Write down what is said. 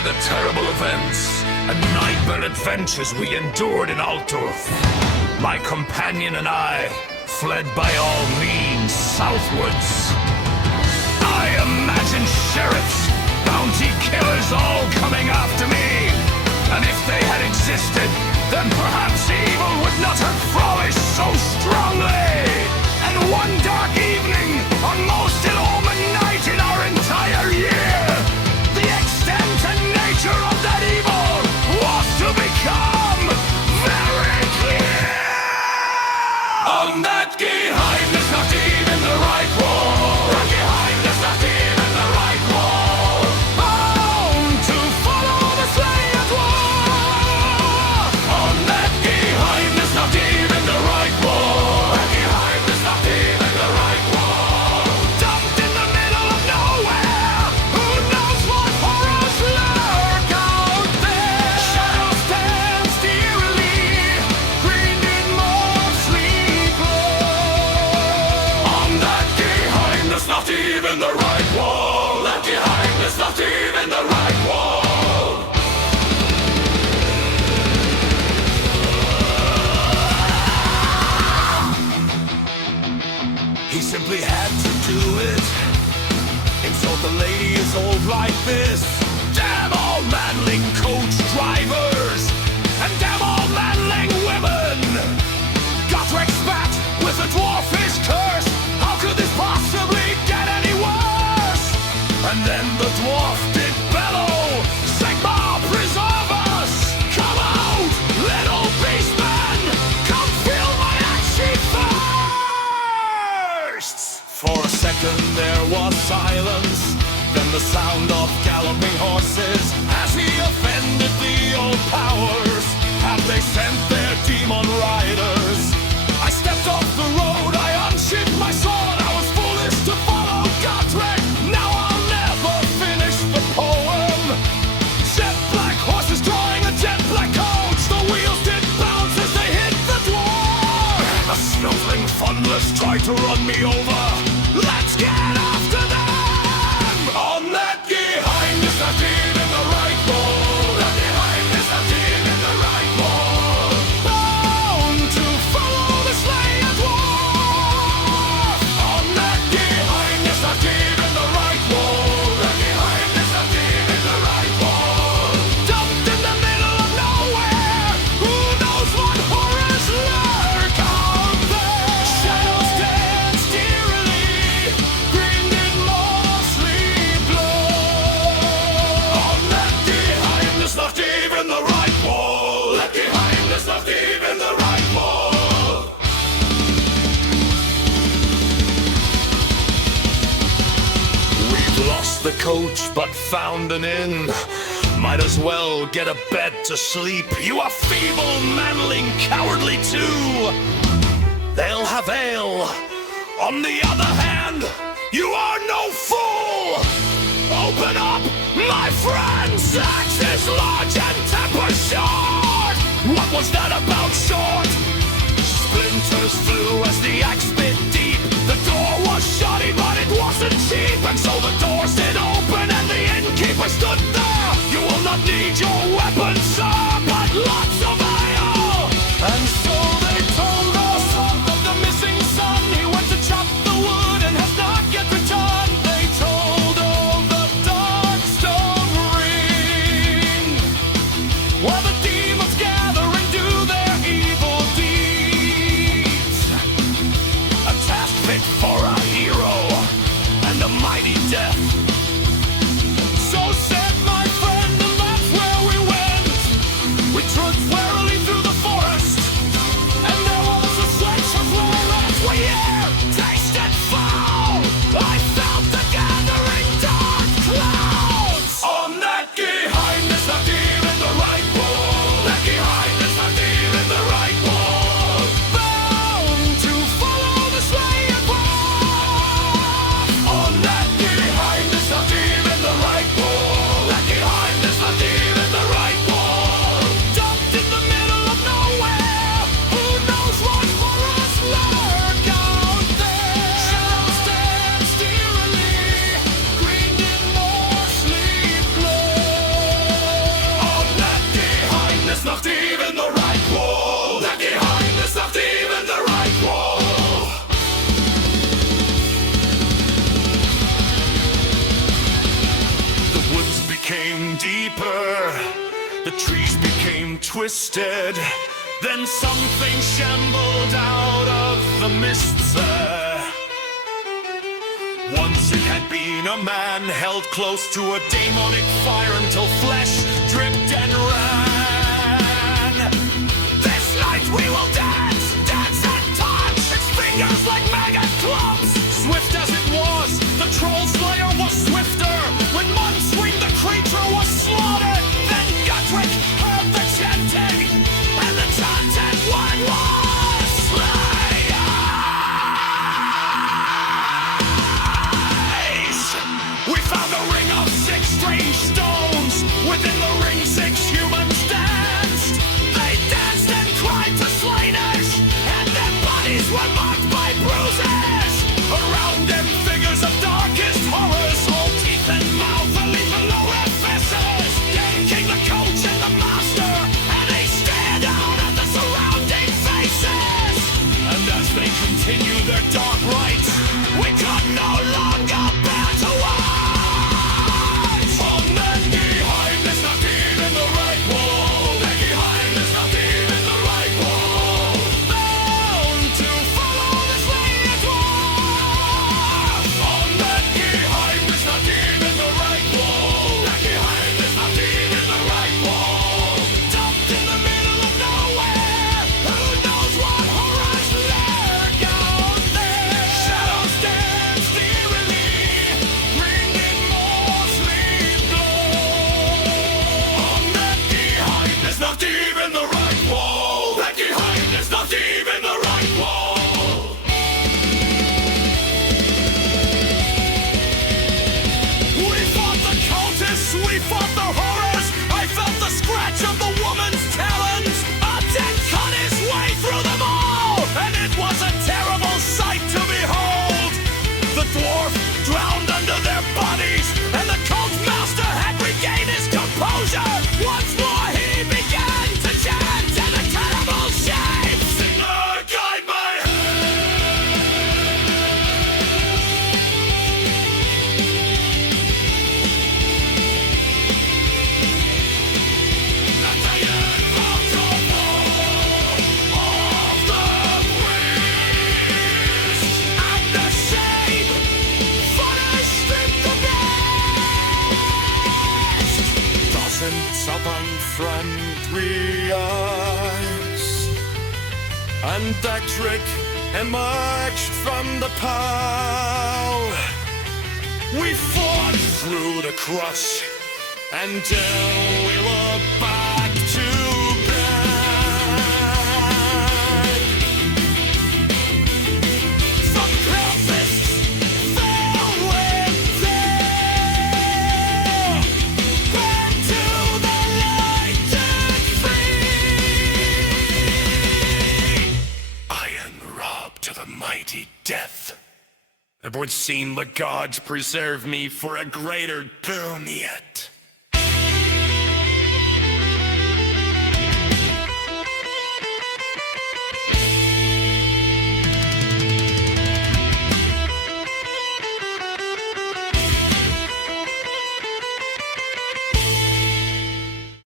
to the terrible events and nightmare adventures we endured in Altdorf, my companion and I fled by all means southwards. I imagine sheriffs, bounty killers all coming after me. And if they had existed, then perhaps evil would not have flourished so strongly. And one dark evening, on most ill-omened night in our entire year, the extent and nature of that evil was to become very clear. On that Geheimnisnacht in the Reikwald, that Geheimnisnacht in the Reikwald, bound to follow the slayer's war. On that Geheimnisnacht in the Reikwald, that Geheimnisnacht in the Reikwald, dumped in the middle of nowhere. Who knows what horrors lurk out there? Shadows dance eerily, green in mostly glow. On that Geheimnisnacht in the Reikwald, that Geheimnisnacht in the Reikwald. He simply had to do it. Insult the lady is old like this. Damn all manling coach drivers, and damn all manling women. Gotrek spat with a dwarfish curse. How could this possibly get any worse? And then the dwarf did bellow, Sigmar, preserve us! Come out, little beastmen! Come fill my ashy thirsts! For a second there was silence, then the sound of galloping horses as he offended the old powers. Have they sent their demon riders? I stepped off the road, I unsheathed my sword. I was foolish to follow Gotrek. Now I'll never finish the poem. Jet black horses drawing a jet black coach. The wheels did bounce as they hit the dwarf. The snuffling funless tried to run me over. Let's get after them! On that Geheimnisnacht in the Reikwald, that Geheimnisnacht in the Reikwald, bound to follow the slayer's war. On that Geheimnisnacht in the Reikwald, that Geheimnisnacht in the Reikwald, dumped in the middle of nowhere. Who knows what horrors lurk out there? Shadows dance eerily, green in mostly glow. On that Geheimnisnacht in the Reikwald, that Geheimnisnacht in the Reikwald. We've lost the coach but found an inn. Might as well get a bed to sleep. You are feeble, manling, cowardly too. They'll have ale. On the other hand, you are no fool. Open up, my friends. Axe is large and temper short. What was that about short? Splinters flew as the axe bit deep. The door was shoddy, but it wasn't cheap. And so the doors did open and the innkeeper stood there. You will not need your weapons, sir, but lots of ale. And so they told us of the missing son. He went to chop the wood and has not yet returned. They told of the dark stone ring, where the demons gather and do their evil deeds. twisted. Then something shambled out of the mists. Once it had been a man held close to a demonic fire until flesh dripped and ran. This night we will dance, dance and touch. Its fingers like maggot clubs. Swift as it was, the troll slayer was swifter. When one screamed, the creature was slaughtered. Then Gotrek heard the chanting, and the chanted one was slain. We found a ring of 6 strange stones. Within the ring 6 humans danced. They danced and cried to Slanesh, and their bodies were marked by bruises. Around them figures of darkest horrors, all teeth and mouth and lethal orifices. Then came the coach and the master, and they stared down at the surrounding faces. And as they continued their dark rites, we could no longer bear to watch. On the Geheimnisnacht in the Reikwald, the Geheimnisnacht in the Reikwald, bound to follow the slayer's war. On the Geheimnisnacht in the Reikwald, the Geheimnisnacht in the Reikwald, dumped in the middle of nowhere. Who knows what horrors lurk out there? Shadows dance eerily, bringing more sleep glow. On the Geheimnisnacht in the Reikwald, the Geheimnisnacht in the Reikwald. We fought the cultists, we fought the horrors. I felt the scratch of the woman's talons. A dead cut his way through them all, and it was a terrible sight to behold. The dwarf drowned under their bodies, and the cult master had regained his composure. Once more he began to chant, and the cannibal shapes Singer, guide my of unfriendly eyes, and Gotrek emerged from the pile. We fought through the crush until we were back to back. Some cultists fell with fear, burned to the light and free. Iron robbed to the mighty death. It would seem the gods preserve me for a greater boon yet.